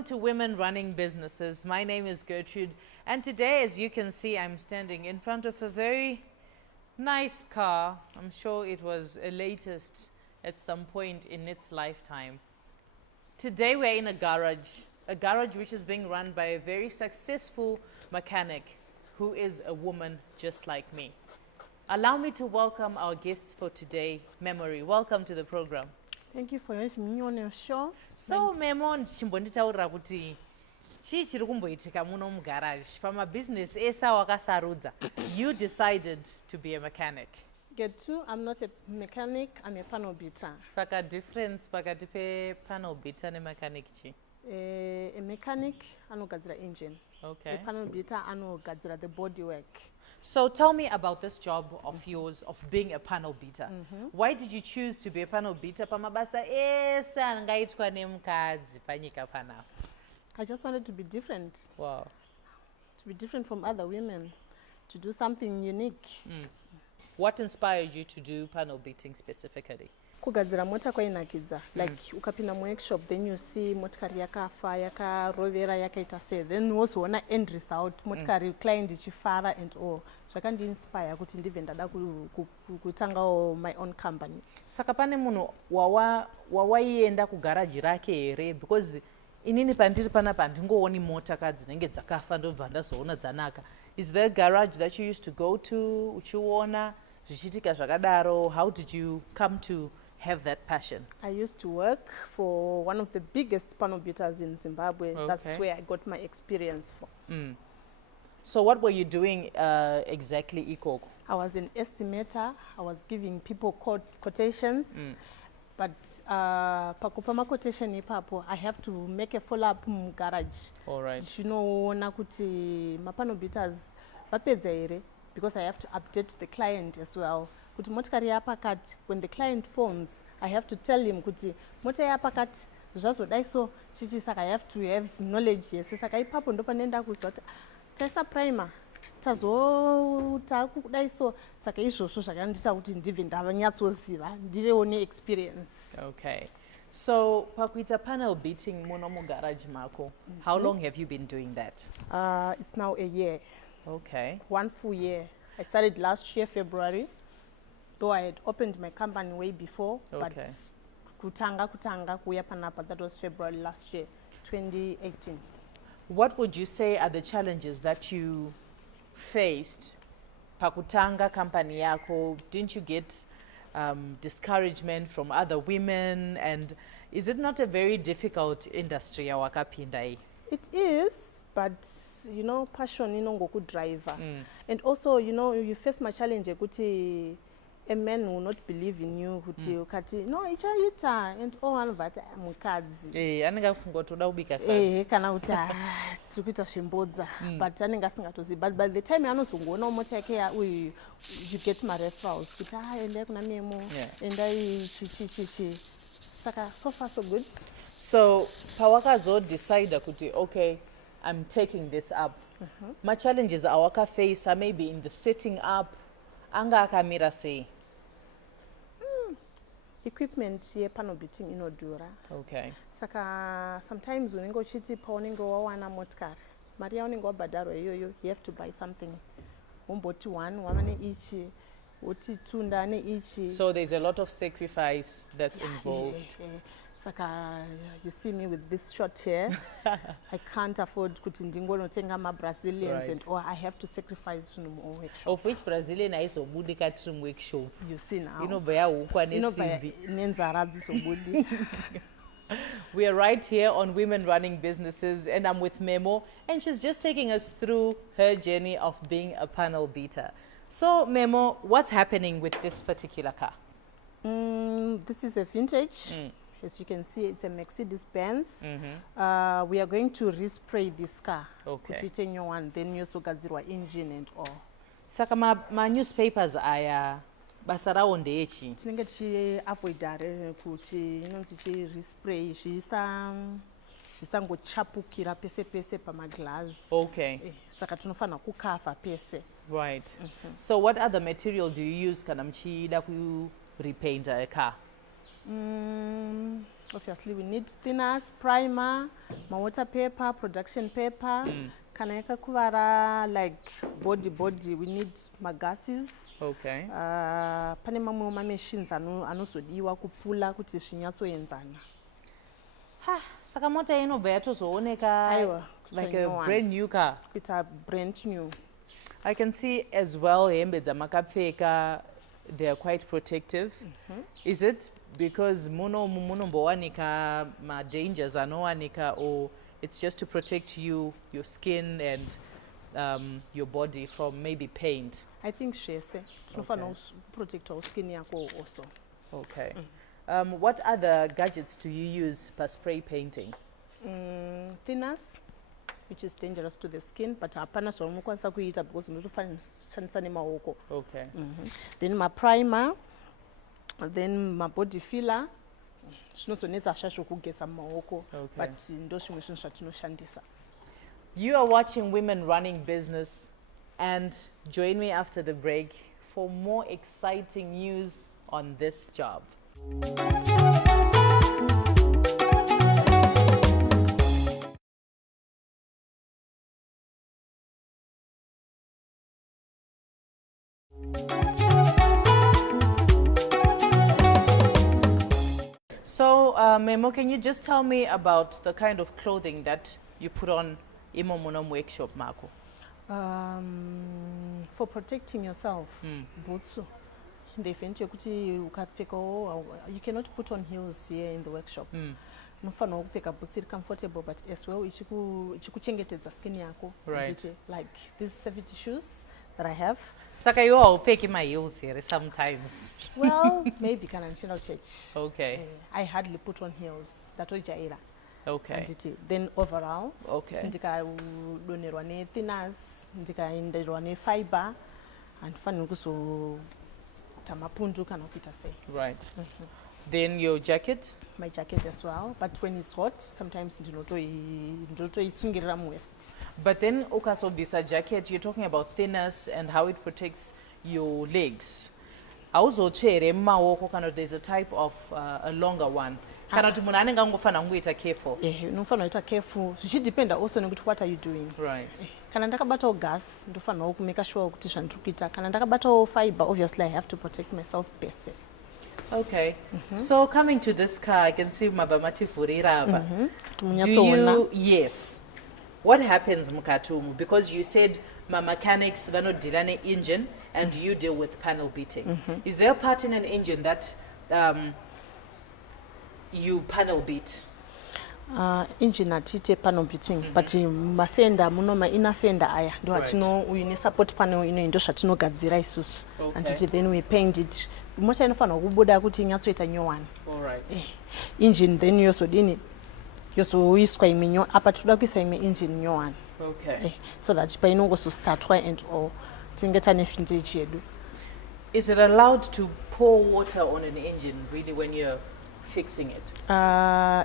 Welcome to Women Running Businesses. My name is Gertrude, and today, as you can see, I'm standing in front of a very nice car. I'm sure it was a latest at some point in its lifetime. Today we're in a garage which is being run by a very successful mechanic who is a woman just like me. Allow me to welcome our guests for today. Memory, welcome to the program. Thank you for having me on your show. So, Memo, chimbonditaurira kuti chii chiri kumboitika muno mugarage pamabusiness esa wakasarudza. You decided to be a mechanic. Get to, I'm not a mechanic, I'm a panel beater. Saka difference pakati pe panel beater ne mechanic chi? A mechanic anogadzira engine. Okay. A panel beater anogadzira the body work. So tell me about this job of yours of being a panel beater. Why did you choose to be a panel beater? Pamabasa esa angaitwa nemukadzi panyika panapa. I just wanted to be different. Wow. To be different from other women. To do something unique. What inspired you to do panel beating specifically? Kugadzira mota kwainakidza. Like ukapinda mu workshop, then you see motikari yakafa, yakarovera, yakaita sei. Then also ona end result, motikari client ichifara and all. Zvakandi inspire kuti ndive ndada kutanga my own company. Saka pane munhu wawaienda kugarage rake here, because inini pandiri panapa ndingooni mota dzinenge dzakafa ndobva ndazoona dzanaka. Is there a garage that you used to go to uchiona zvichiitika zvakadaro? How did you come to have that passion? I used to work for one of the biggest panel beaters in Zimbabwe. Okay. That's where I got my experience for. So what were you doing exactly, Ikoko? I was an estimator. I was giving people quotations. But pakupama quotation ipapo, I have to make a follow-up garage. All right. You know, nakuti mapano beaters vapedza here, because I have to update the client as well. Kuti motikari yapakati, when the client phones, I have to tell him kuti mota yapakati zvazodai so chichi, saka I have to have knowledge. Yes, saka ipapo ndo panenda kuzoti taisa primer tazo takudai so, saka izvozvo zvakandita kuti ndive ndavanyatsoziva ndivewo experience. Okay. So pakuita panel beating muno mu garage mako, how long have you been doing that? It's now a year. Okay. 1 full year. I started last year, February, though I had opened my company way before. Okay. But kutanga kuya panapa, that was February last year, 2018. What would you say are the challenges that you faced pakutanga company yako? Didn't you get discouragement from other women? And is it not a very difficult industry awakapindai? It is, but you know, passion inongoku driver. And also, you know, you face my challenge kuti a man will not believe in you kuti ukati no ichaita and all anobata mukadzi anenge afunga toda kubika sadza kana kuti sikuita zvembodza, but anenge asingatozivi. But by the time anozongoona mota yake you get my referrals kuti endai kuna Memo, endai chichi. Saka so far so good. So pawakazo decide kuti okay, I'm taking this up. My challenges awaka face are maybe in the setting up. Anga akamira sei? Equipment ye panel beating inodura. Okay. Saka sometimes unenge uchiti paunenge wawana motikari, mari yaunenge wabhadharwa iyoyo, you have to buy something. Womboti 1 wamane ichi, woti 2 ndane ichi. So there's a lot of sacrifice that's involved. Saka you see me with this short hair. I can't afford kuti ndingonotenga ma Brazilians, and or I have to sacrifice from workshop. Of which Brazilian aizobudi katiri mu workshop. You see now. Inobva yahukwa nesimbi. Nenzara dzizobudi. We are right here on Women Running Businesses, and I'm with Memo, and she's just taking us through her journey of being a panel beater. So Memo, what's happening with this particular car? This is a vintage. As you can see, it's a Mercedes-Benz. We are going to respray this car. Okay. Kuti new one, then you also gadzirwa engine and all. Saka ma newspapers aya basa rawo ndechi. Tinenge tichi avoidare kuti inonzi chi respray zvisangochapukira pese pese pamaglass. Okay. Saka tinofana kukava pese. Obviously we need thinners, primer, my water paper, production paper. Kana yakakuvara like body, we need magases. Okay. Pane mamwe machines anozodiwa kupfula kuti zvinyatsoenzana. Saka mota inobva yatozooneka like a brand new car. It's a brand new. I can see as well hembe dzamakapfeka, they are quite protective. Is it because munombowanika ma dangers anowanika, or it's just to protect you, your skin and your body from maybe paint? I think shese tinofana protect our skin yako also. Okay. What other gadgets do you use for spray painting? Thinners, which is dangerous to the skin, but hapana zvaunokwanisa kuita because unotofanishandisa nemaoko. Okay. Then my primer, then my body filler. Zvinozonetsa zvazvo kugeza maoko, but ndo zvimwe zvinhu zvatinoshandisa. You are watching Women Running Business, and join me after the break for more exciting news on this job. So, Memo, can you just tell me about the kind of clothing that you put on Imomunam workshop, Marco? For protecting yourself, boots. In the event you cannot put on heels here in the workshop. Nofana ukupfeka boots iri comfortable, but as well ichikuchengetedza skin yako. Right. Like these safety shoes that I have. Saka you are taking my heels here sometimes. Well, maybe kana ndichenda kuchurch. Okay. I hardly put on heels. That was jaira. Okay. Then overall, okay. Ndikadonerwa ne thinners, ndikaenderwa ne fiber, and fanira kuzoita mapundu kana kuita sei. Right. Then your jacket? My jacket as well, but when it's hot, sometimes ndinotoisungirira muwaist. But then ukazobvisa jacket, you're talking about thinners and how it protects your legs. Auzochera mumaoko kana there's a type of a longer one. Kana kuti munhu anenge angofana kungoita careful. Unofana kuita careful. Zvichidependa also nekuti what are you doing? Right. Kana ndakabatawo gas, ndofana kumeka sure kuti zvandiri kuita. Kana ndakabatawo fiber, obviously I have to protect myself best. Okay. So coming to this car, I can see mabamati furiraba. Do you? Yes. What happens mukatumu? Because you said my mechanics vanodila ne engine and you deal with panel beating. Is there a part in an engine that you panel beat? Engine atite panel beating, but mafenda munoma ina fenda aya ndo atino uine support panel ino ndo zvatinogadzira isusu. And then we paint it. Mota inofana kubuda kuti inyatsoita nyowani. All right. Engine then yosodini yosoiswa iminyo apa toda kuisa ime engine nyowani. Okay. So that painongo so startwa and all tingeta ne vintage yedu. Is it allowed to pour water on an engine really when you're fixing it?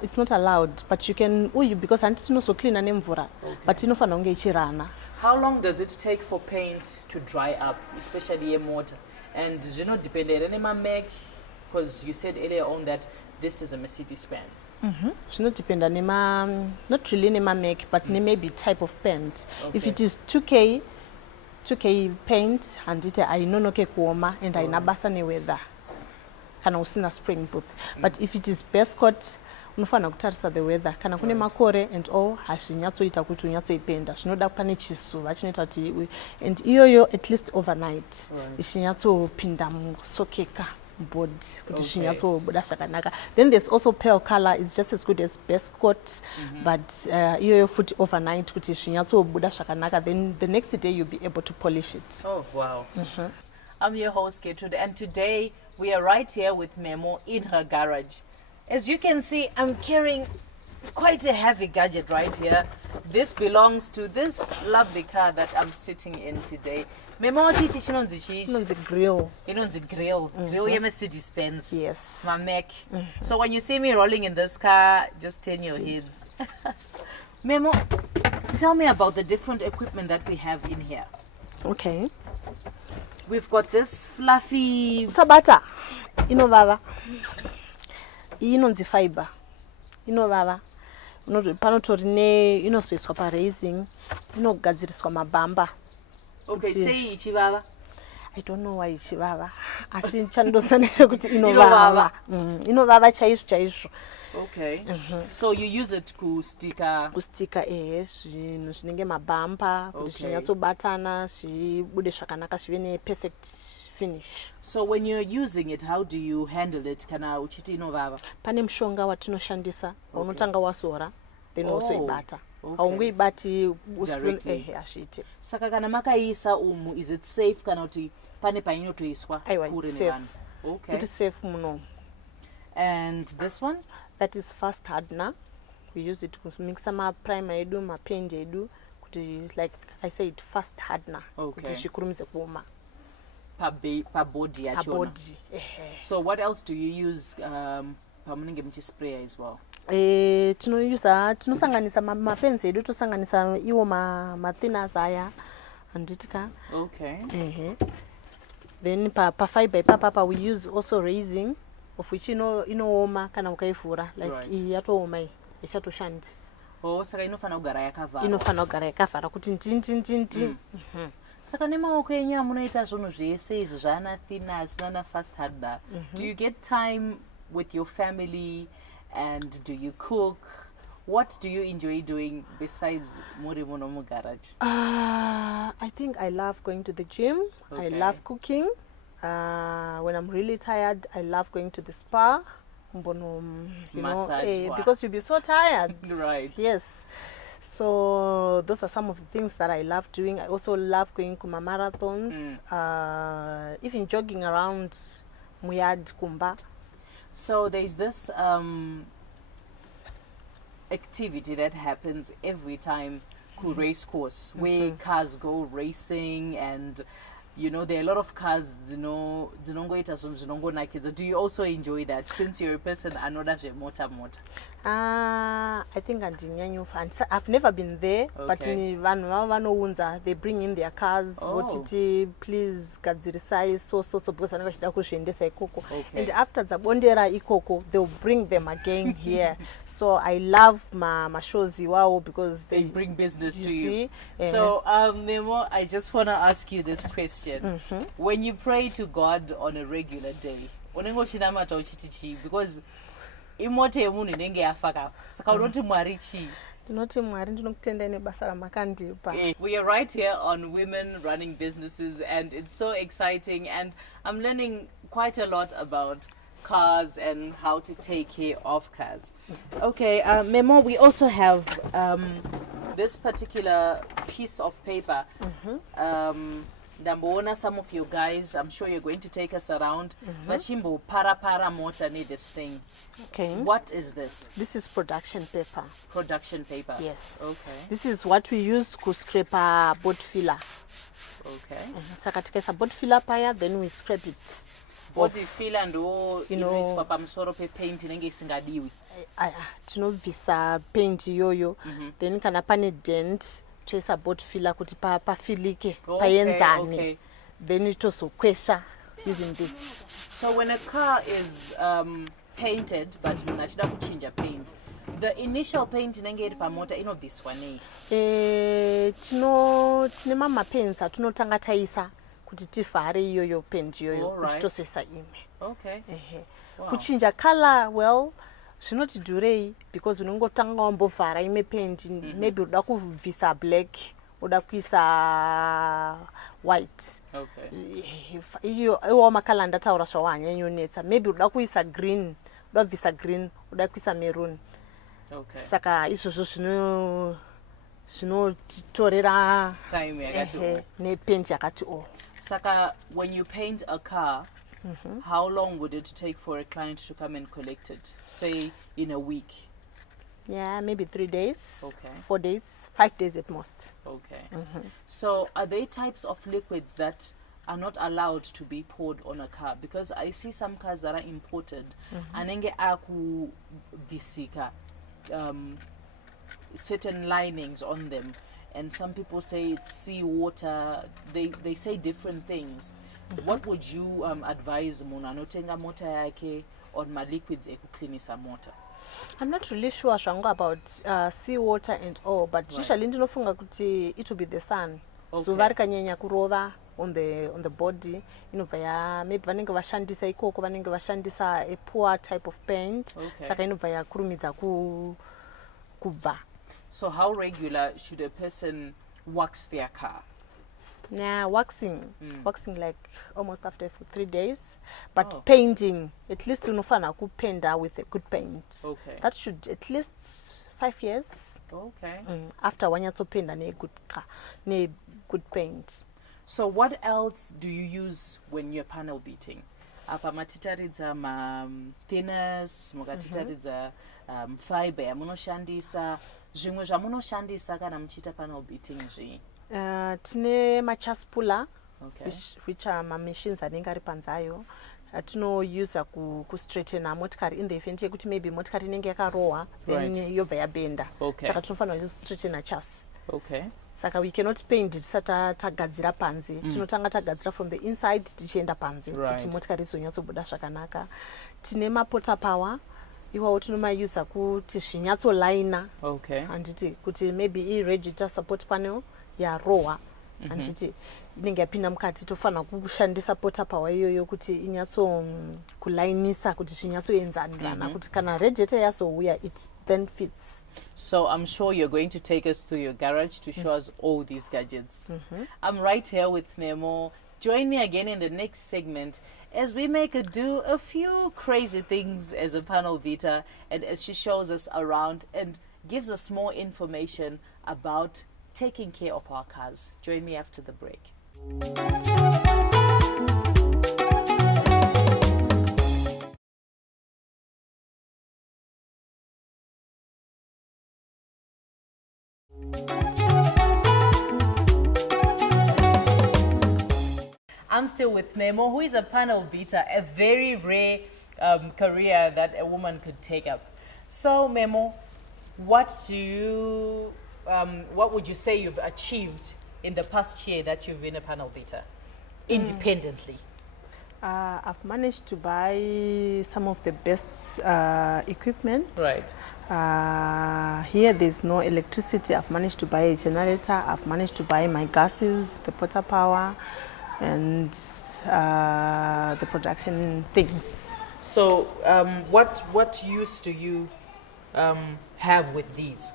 It's not allowed, but you can because antino so clean nemvura, but inofana unge ichirana. How long does it take for paint to dry up, especially a motor? And depend on my Mac, because you said earlier on that this is a Mercedes-Benz. Not depend on not really my Mac, but maybe type of paint. Okay. If it is 2K paint, and it I know no kuoma and I nabasa ne weather. Kana usina spring booth. But if it is best coat, unofana kutarisa the weather. Kana kune makore and all hashinyatsoita kuti unyatsoipenda. Zvinoda pane chisu vachinoita kuti and iyoyo at least overnight. Ishinyatsopinda musokeka board kuti shinyatsobuda zvakanaka. Then there's also pale color is just as good as best coat, but iyoyo futi overnight kuti shinyatsobuda zvakanaka. Then the next day you'll be able to polish it. Oh wow. I'm your host Gertrude, and today we are right here with Memo in her garage. As you can see, I'm carrying quite a heavy gadget right here. This belongs to this lovely car that I'm sitting in today. Memo chichi chinonzi chichi? Inonzi grill. Inonzi grill. Grill ya Mercedes-Benz. Yes. My Mac. So when you see me rolling in this car, just turn your heads. Memo, tell me about the different equipment that we have in here. Okay. We've got this fluffy... Sabata. Inovava. iyi inonzi fiber inovava panotori inozoiswa paraising inogadziriswa mabhamba. Okay, sei ichivava? I don't know why ichivava asi chandosana chekuti inovava. Inovava chaizvo. Okay. So you use it kustika zvinhu zvinenge mabhamba kuti zvinyatsobatana zvibude zvakanaka zvive ne-perfect finish. So when you're using it, how do you handle it? Kana uchiti inovava? Pane mushonga watinoshandisa unotanga wasora then wosoibata. Haungoibati hazviiti. Saka kana makaisa is it safe kana kuti pane painotoiswa kure nevanhu? Okay. It is safe muno. And this one? That is fast hardener. We use it to mix my primer edu, my paint edu, like I said, fast hardener. Okay. Pa body. So what else do you use? Pamunenge sprayer as well. Tinosanganisa mafence edu, tosanganisa iwo ma thinners aya anditika. Okay. Then pa fiber papa we use also raising, of which inooma kana ukaivhura like iyi yatooma iyi ichatoshandi. Saka inofana kugara yakavhara kuti ntintintinti. Saka nemaoko enyu munoita zvinhu zvese izvi zvana thinners nana fast hardener. Do you get time with your family and do you cook? What do you enjoy doing besides muri muno mu garage? I think I love going to the gym. I love cooking. When I'm really tired, I love going to the spa. Because you'll be so tired. Right. Yes. So those are some of the things that I love doing. I also love going to my marathons. Even jogging around Muyad Kumba. So there's this activity that happens every time race course where cars go racing, and you know there are a lot of cars do you also enjoy that, since you're a person another motor? I think I've never been there, but they bring in their cars. Please gadzirisai so because and after the bondera ikoko they'll bring them again here. So I love my shows because they bring business to you. So Memo, I just want to ask you this question. When you pray to God on a regular day, because imoto yemunhu inenge yafaka saka unoti mwari chii? Ndinoti mwari ndinokutendai nebasa ramakandipa. We are right here on women running businesses, and it's so exciting, and I'm learning quite a lot about cars and how to take care of cars. Okay, Memo, we also have this particular piece of paper. Ndamboona some of you guys, I'm sure you're going to take us around. Vachimbo para mota need this thing. Okay. What is this? This is production paper. Production paper. Yes. Okay. This is what we use to scrape a board filler. Okay. Sakatika board filler paya, then we scrape it. Board filler and pamusoro pe paint inenge isingadiwi. Tinovisa paint yoyo. Then kana pane dent. Chase board filler kuti pafilike paenzane, then itozokwesha using this. So when a car is painted but munachida kuchinja paint, the initial paint inenge iri pamota inobviswa nei? Tine mapens atinotanga taisa kuti tivhare iyoyo paint iyoyo kuti tozoisa imwe. Okay. Kuchinja color, well, zvinoti dhurei because unongotanga wambovhara imwe paint, maybe uda kubvisa black, uda kuisa white. Iwo makala ndataura zvawanyanyonetsa. Maybe uda kuisa green, uda kubvisa green, uda kuisa maroon. Saka izvozvo zvinotorera time yakati nepaint yakati Saka when you paint a car, how long would it take for a client to come and collect it? Say in a week? Yeah, maybe 3 days. 4 4 days, 5 days at most. So are there types of liquids that are not allowed to be poured on a car? Because I see some cars that are imported, anenge aku visika certain linings on them, and some people say it's seawater. They say different things. What would you advise munhu anotenga mota yake on ma-liquids ekucleanisa mota? I'm not really sure zvangu about seawater and all, but usually ndinofunga kuti it will be the sun. Zuva rikanyanya kurova on the body, inobva maybe vanenge vashandisa ikoko, vanenge vashandisa a poor type of paint, saka inobva yakurumidza kubva. So how regular should a person wax their car? Nah, waxing like almost after 3 days, but painting at least unofana kupenda with a good paint. That should at least 5 years. After wanyatsopenda ne good paint. So what else do you use when you're panel beating? Apa matitaridza thinners, mukatitaridza fiber yamunoshandisa, zvimwe zvamunoshandisa kana muchiita panel beating zvii? Tine machaspula, which are machines anenge ari panzayo. Tinouse kustraightena motikari in the event yekuti maybe motikari inenge yakarohwa then yobva yabenda. Saka tinofanira kustraightena chas. Saka we cannot paint tisati tagadzira panze. Tinotanga tagadzira from the inside tichienda panze kuti motikari izonyatsobuda zvakanaka. Tine mapota power. Iwawo tinomayusa kuti zvinyatsolaina. Handiti kuti maybe i-radiator support panel yarohwa. Handiti inenge yapinda mukati tofanira kushandisa pota power iyoyo kuti inyatsokulainisa kuti zvinyatsoenzanirana kuti kana radiator yazouya it then fits. So I'm sure you're going to take us through your garage to show us all these gadgets. I'm right here with Memo. Join me again in the next segment as we make her do a few crazy things as a panel beater and as she shows us around and gives us more information about taking care of our cars. Join me after the break. I'm still with Memo, who is a panel beater, a very rare career that a woman could take up. So, Memo, what would you say you've achieved in the past year that you've been a panel beater, independently? I've managed to buy some of the best equipment. Here there's no electricity. I've managed to buy a generator. I've managed to buy my gases, the porta power, and the production things. So what use do you have with these?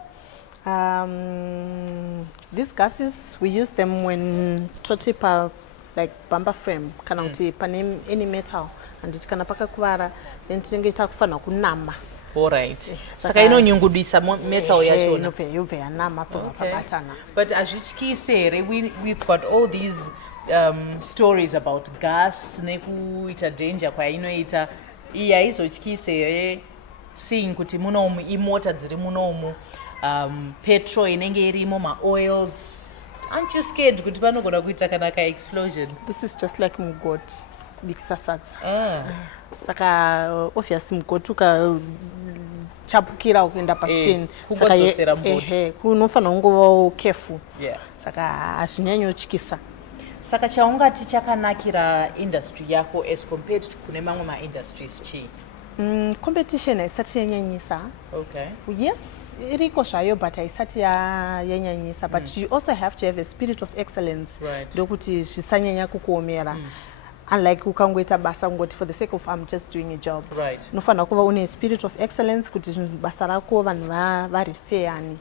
These gases, we use them when totipa like bumper frame kana kuti pane any metal and it kana pakakuvara then tinenge takufana kunama. Alright. Saka inonyungudisa metal yachona. Yobva yanama pabatana. But azvityise we've got all these stories about gas nekuita danger kwainoita. Iyi aizotyise seeing kuti munomu imota dziri munomu petrol inenge irimo ma-oils. Aren't you scared kuti panogona kuita kana ka explosion? This is just like mugoti bikisa sadza. Saka obviously mugoti ukachapukira ukaenda paskin. Kugodzosera mbodi. Kunofanira kungovawo careful. Saka hazvinyanyotyisa. Saka chaungati chakanakira industry yako as compared to kune mamwe ma-industries chii? Competition haisati yanyanyisa. Yes, iriko zvayo but haisati yanyanyisa. But you also have to have a spirit of excellence. Ndokuti zvisanyanya kukuomera. Unlike ukangoita basa ngoti for the sake of I'm just doing a job. Unofanira kuva une spirit of excellence kuti basa rako vanhu vari fair ani.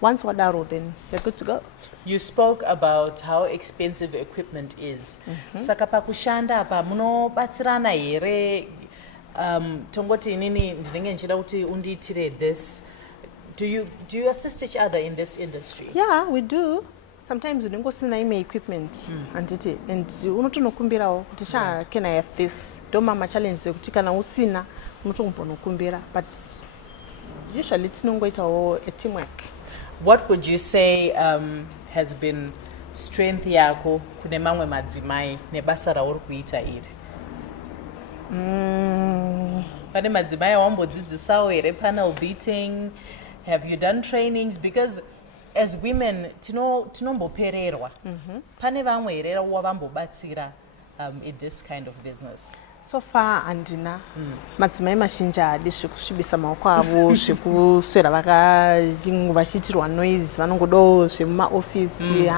Once wadaro then you're good to go. You spoke about how expensive equipment is. Saka pakushanda apa munobatsirana here? Tongoti inini ndinenge nchida kuti undiitire this. Do you assist each other in this industry? Yeah, we do. Sometimes unengosina ime equipment and unotonokumbirawo kuti can I have this? Ndoma challenges ekuti kana usina unotombonokumbira, but usually tinongoitawo a teamwork. What would you say has been strength yako kune mamwe madzimai nebasa rauri kuita iri? Pane madzimai awambodzidzisawo here panel beating? Have you done trainings? Because as women tinombopererwa. Pane vamwe here wavambobatsira in this kind of business. So far handina madzimai mazhinji haadi zvekusvibisa maoko avo zvekuswera vachiitirwa noise vanongodawo zvemumaofisi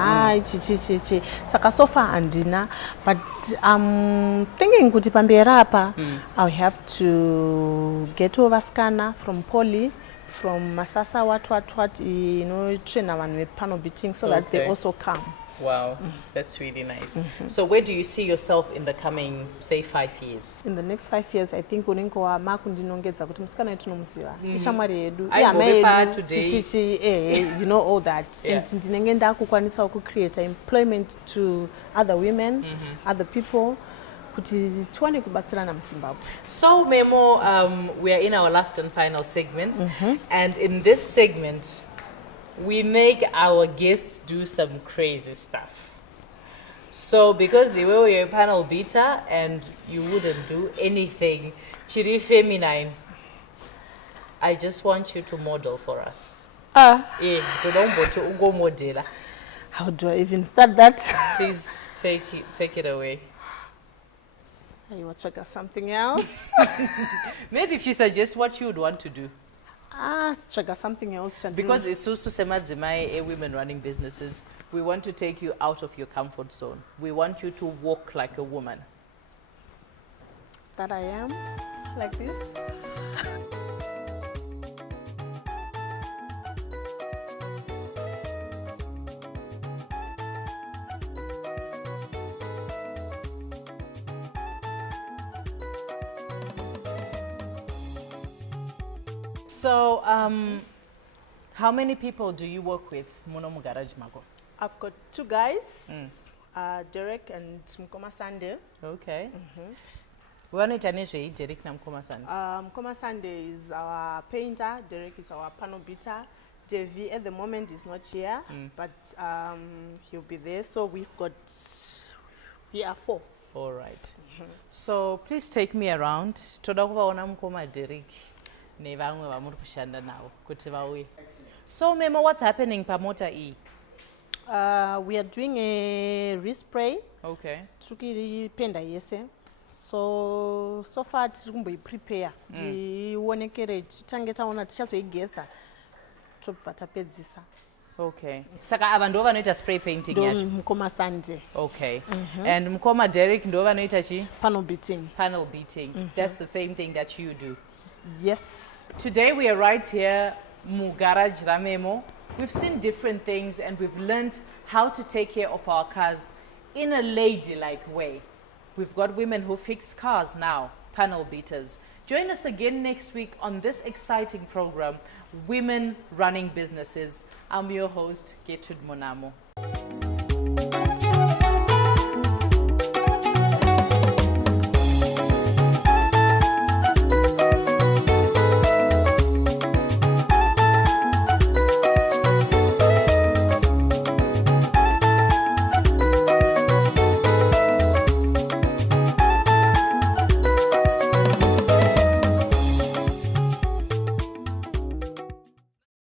chichi saka so far handina, but I'm thinking kuti pamberi apa I'll have to get over scanner from Poly, from Masasa what train vanhu vepanel beating so that they also come. Wow, that's really nice. So where do you see yourself in the coming, say, 5 years? In the next 5 years, I think unenge makundinongedza kuti musikana tinomuziva ishamwari yedu you know all that. And ndinenge ndakukwanisa kucreate employment to other women, other people, kuti tiwane kubatsirana muZimbabwe. So Memo, we are in our last and final segment, and in this segment we make our guests do some crazy stuff. So because you were a panel beater and you wouldn't do anything chiri feminine, I just want you to model for us. How do I even start that? Please take it away. You want to check out something else? Maybe if you suggest what you would want to do. Check out something else. Because it's also semadzimai women running businesses. We want to take you out of your comfort zone. We want you to walk like a woman. That I am, like this. So, how many people do you work with, Muno Garage Mago? I've got 2 guys, Derek and Mkoma Sande. Okay. Derek and Mkoma Sande? Mkoma Sande is our painter, Derek is our panel beater. Devi at the moment is not here, but he'll be there. So we are 4. All right. So please take me around. Mkoma Derek. So Memo, what's happening pamota E? We are doing a respray. Okay. Penda yese. So far we prepare. Tionekere titange taona tichazoigesa tobva tapedzisa. Okay. Saka ava ndo vanoita spray painting yacho. Mkoma Sande. Okay. And Mkoma Derek ndo vanoita chi? Panel beating. Panel beating. That's the same thing that you do. Yes. Today we are right here, Garage Ramemo. We've seen different things and we've learned how to take care of our cars in a ladylike way. We've got women who fix cars now, panel beaters. Join us again next week on this exciting program, Women Running Businesses. I'm your host, Gertrude Monamo.